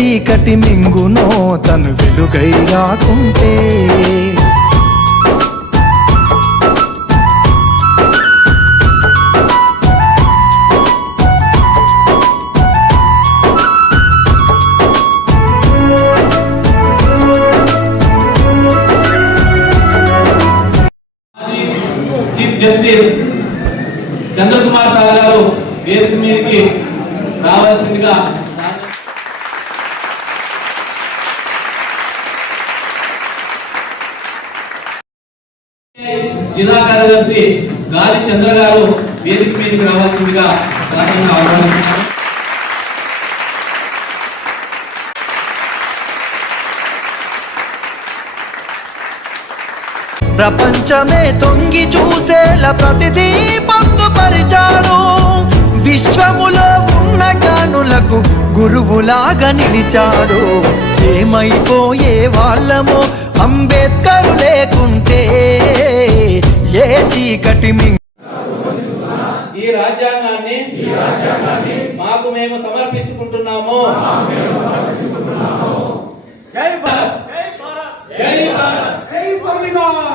చీకటి మింగునో తను వెలుగై రాకుంటే. చీఫ్ జస్టిస్ చంద్రకుమార్ సార్ గారు వేదిక మీదకి రావాల్సిందిగా జిల్లా కార్యదర్శి గాలి చంద్ర గారు వేదిక మీదకి రావాల్సిందిగా ఆహ్వానిస్తున్నారు ప్రపంచమే తొంగి చూసేలా ప్రతిదీ పొందుపరిచాడు. విశ్వములో ఉన్న గానులకు గురువులాగా నిలిచాడు. ఏమైపోయే వాళ్ళమో అంబేద్కర్ ఒకటి ఈ రాజ్యాంగాన్ని మాకు మేము సమర్పించుకుంటున్నాము. జై భారత్. జై భారత్. జై సంవిధానం